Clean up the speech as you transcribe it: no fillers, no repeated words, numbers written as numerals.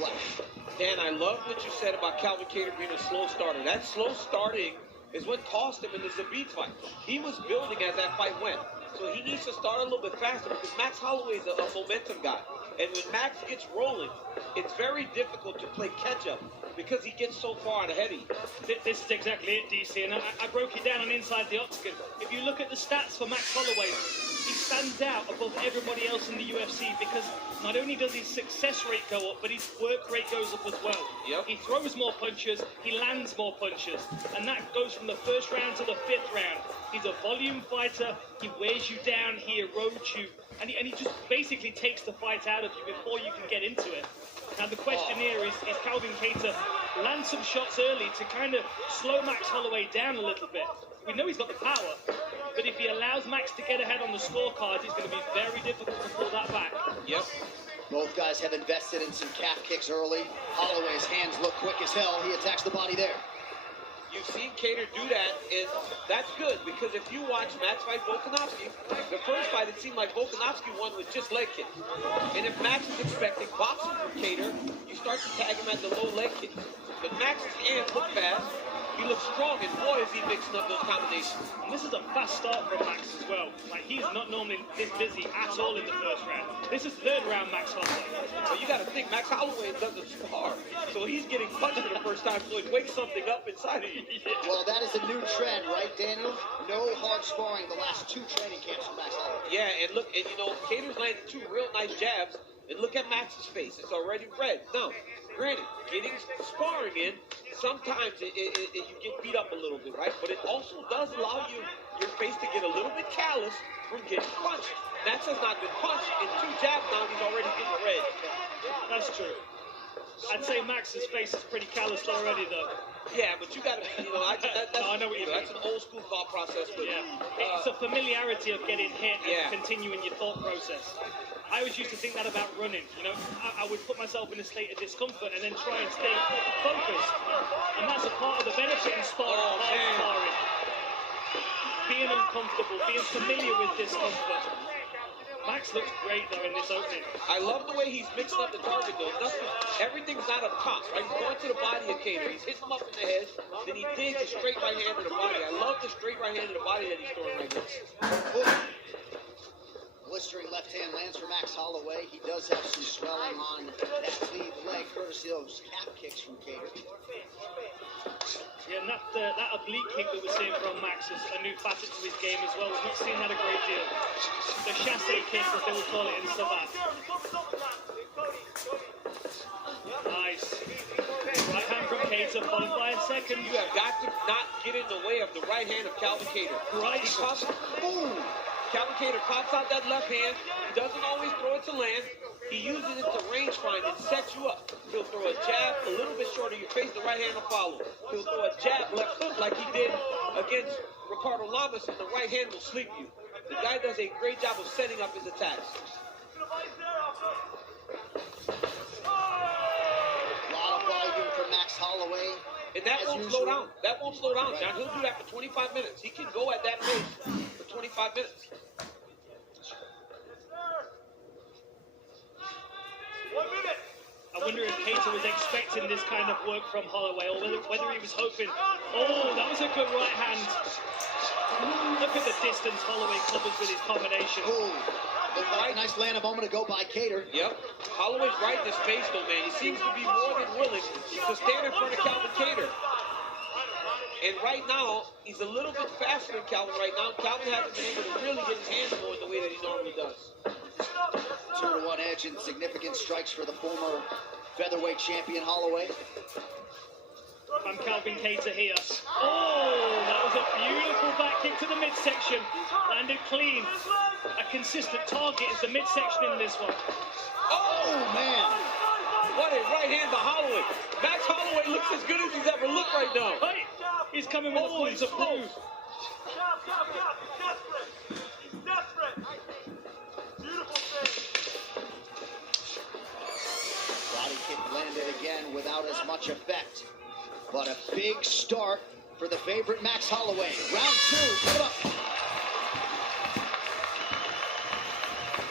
left. Dan, I love what you said about Calvin Kattar being a slow starter. That slow starting is what cost him in the Zabit fight. He was building as that fight went. So he needs to start a little bit faster because Max Holloway is a momentum guy. And when Max gets rolling, it's very difficult to play catch-up because he gets so far out ahead of you. This is exactly it, DC, and I broke it down on Inside the Octagon. If you look at the stats for Max Holloway, he stands out above everybody else in the UFC because not only does his success rate go up, but his work rate goes up as well. Yep. He throws more punches, he lands more punches, and that goes from the first round to the fifth round. He's a volume fighter, he wears you down, he erodes you, and he just basically takes the fight out of you before you can get into it. Now the question here is Calvin Kattar land some shots early to kind of slow Max Holloway down a little bit? We know he's got the power, but if he allows Max to get ahead on the scorecards, it's going to be very difficult to pull that back. Yep. Both guys have invested in some calf kicks early. Holloway's hands look quick as hell. He attacks the body there. You've seen Kattar do that, and that's good because if you watch Max fight Volkanovski, the first fight it seemed like Volkanovski won with just leg kicks. And if Max is expecting boxing from Kattar, you start to tag him at the low leg kicks. But Max's hands look fast, he looks strong, and boy is he mixing up those combinations. And this is a fast start from Max as well. Like, he's not normally this busy at all in the first round. This is third round Max Holloway. Well, you got to think, Max Holloway doesn't spar, so he's getting punched for the first time, so it wakes something up inside of you. Well, that is a new trend, right, Daniel? No hard sparring the last two training camps for Max Holloway. Yeah, and look, and you know, Kattar's landed two real nice jabs, and look at Max's face. It's already red. Now, granted, getting sparring in, sometimes you get beat up a little bit, right? But it also does allow your face to get a little bit callous from getting punched. Max has not been punched in two jabs now, he's already getting red. That's true. I'd say Max's face is pretty calloused already, though. Yeah, but you gotta, you know, I know what you mean. That's an old school thought process. But, yeah, it's a familiarity of getting hit and continuing your thought process. I always used to think that about running, you know. I would put myself in a state of discomfort and then try and stay focused. And that's a part of the benefit in sparring, sparring. Being uncomfortable, being familiar with discomfort. Max looks great, though, in this opening. I love the way he's mixing up the target, though. Everything's not up top, right? He's going to the body of Kattar. He's hitting him up in the head. Then he digs a straight right hand to the body. I love the straight right hand to the body that he's throwing right now. Blistering left hand lands for Max Holloway. He does have some swelling on that lead leg, courtesy of those calf kicks from Kattar. Yeah, and that oblique kick that we're seeing from Max is a new facet to his game as well. We've not seen that a great deal. The chasse kick, as they would call it in Savate. Nice. Right hand from Kattar, followed by a second. You have got to not get in the way of the right hand of Calvin Kattar. Right. Boom! Calvin Kattar pops out that left hand. He doesn't always throw it to land. He uses it to range find and set you up. He'll throw a jab a little bit short of your face, the right hand will follow. He'll throw a jab left hook like he did against Ricardo Lamas, and the right hand will sleep you. The guy does a great job of setting up his attacks. A lot of volume from Max Holloway. And that won't slow down. That won't slow down, John. He'll do that for 25 minutes. He can go at that pace for 25 minutes. I wonder if Kattar was expecting this kind of work from Holloway, or whether he was hoping. Oh, that was a good right hand. Look at the distance Holloway covers with his combination. Oh, a nice land a moment ago by Kattar. Yep. Holloway's right in his face, though, man. He seems to be more than willing to stand in front of Calvin Kattar. And right now, he's a little bit faster than Calvin right now. Calvin hasn't been able to really get his hands going the way that he normally does. 2-1 edge and significant strikes for the former featherweight champion Holloway. From Calvin Kattar here. Oh, that was a beautiful back kick to the midsection. Landed clean. A consistent target is the midsection in this one. Oh, man. What a right hand to Holloway. Max Holloway looks as good as he's ever looked right now. Hey, he's coming with a point to prove. Body kick landed again without as much effect. But a big start for the favorite Max Holloway. Round two, coming up.